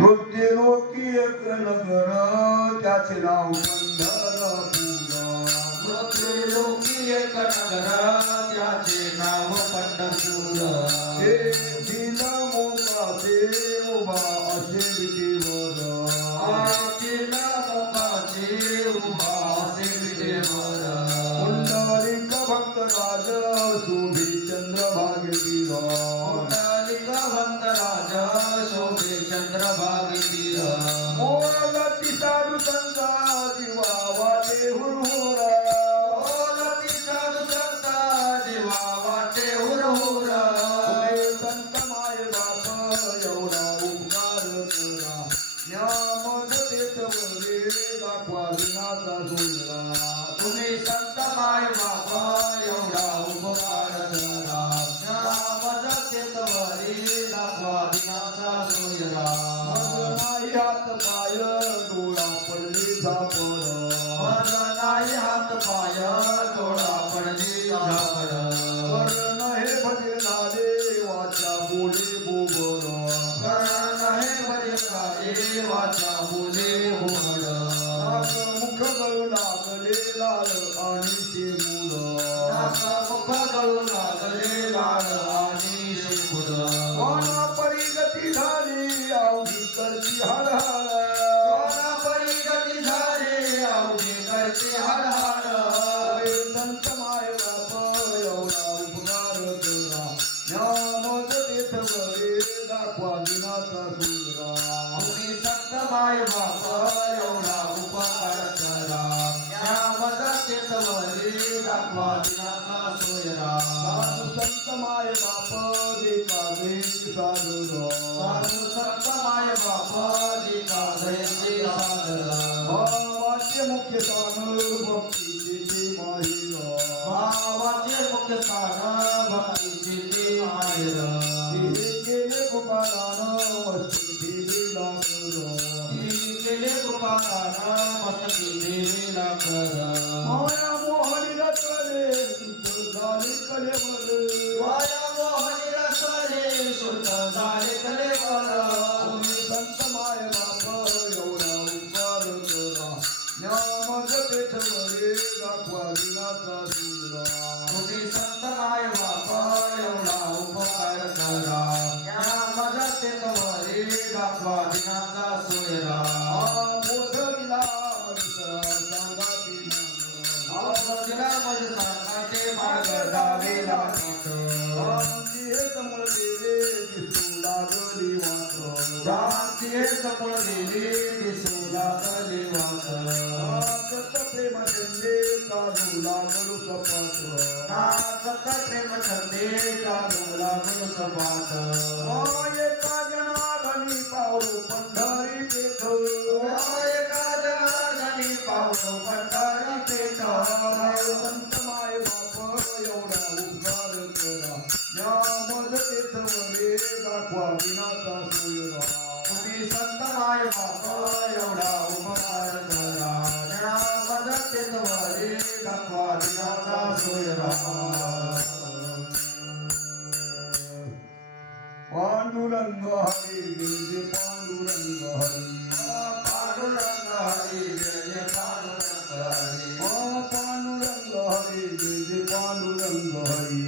मृत्युलोकी एक नगर त्याचे नाव पंढरपूर. मृत्युलोकी एक नगर त्याचे नाव पंढरपूर. हे दिला मोकाचे उभा असे विटेवर. तिला मोकाचे उभा असे विटेवर. पुंडलिक भक्तराज शोभे चंद्रभागेतील. पुंडलिक भक्तराज शोभे चंद्रभागेतील. मोरगती साधू संता दिवा वाटे हुरहुरा. बोलती साधू संता दिवा वाटे हुरहुरा. तुम्ही संत माय बाप एवढा उपकार करा. न्यामदतेत वरे दाखवा दिनाचा सोयरा. तुम्ही संत माय बाबा एवढा उपकार करा. नामजतेत वरी दाखवा दिनाचा सोयरा. मग नाही हात पाय डोळा पडली झापड. मग नाही हात पाय डोळा पडली झापड. कर्ण हे भजे झाले वाचा बोले बोबड. कर्ण हे भजनारे वाचा बोले बोबड. नाक मुख गळू लागले लाल आणि ते मूल. नाक मुख गळू लागले लाल आणि शेपूड. कोणा परिगती झाली अवघी करची हळहळ. कोणा परिगती झाले अवघे करते हळहळ. संत माय बाप एवढा उपकार करा. न्यामदतेत वरे दाखवा दिनाचा सोयरा. तुम्ही संत माय बाप एवढा उपकार करा. या मदतीत वरी दाखवा दिनाचा सोयरा. साधू संत माय बाप देता देश सादर. साधू संत माय बाप जिता जयंती सादर. भावाचे मुख्य स्थान भक्तीचे ते माहेर. भावाचे मुख्य स्थान भक्तीचे ते माहेर. हे केले गोपालान मस्तकी ठेवीला कर. केले कृपादान मस्तकी देवीला कर. माया मोहनी रचले सुत झाले कलेवर. माया मोहनी रसले सुत झाले कलेवर. तुम्ही संत माय बाप एवढा उपकार करा. न्यामदतेत वरे दाखवा दिनाचा सोयरा. तुम्ही संत माय बाप एवढा उपकार करा. या मदतीत वरी दाखवा दिनाचा सोयरा. बोध दिला मनुष्य सांगाती मान. तिला मज सांगायचे मार्ग दावेला काट. हे समोर गेले दिसू लागली वाट. शांती समोर गेली दिसू लागली वाट. नाचत प्रेम चंदे चालू लागलो सपाट. नाचत प्रेम छंदे चालू लागलो सपाट. एका जनार्दनी पावलो पंढरी पेठ. एका जनार्दनी पावलो पंढरी पेठ. संत माय बाप एवढा उपकार करा. न्यामदतेत वरे दाखवा दिनाचा सोयरा. तुम्ही संत माय बाप एवढा उपकार करा. या मदतीत वरी दाखवा दिनाचा सोयरा. पांडुरंग हरी जय पांडुरंग हरी. पांडुरंग हरी जय पांडुरंग हरी. पांडुरंग हरी जय पांडुरंग हरी.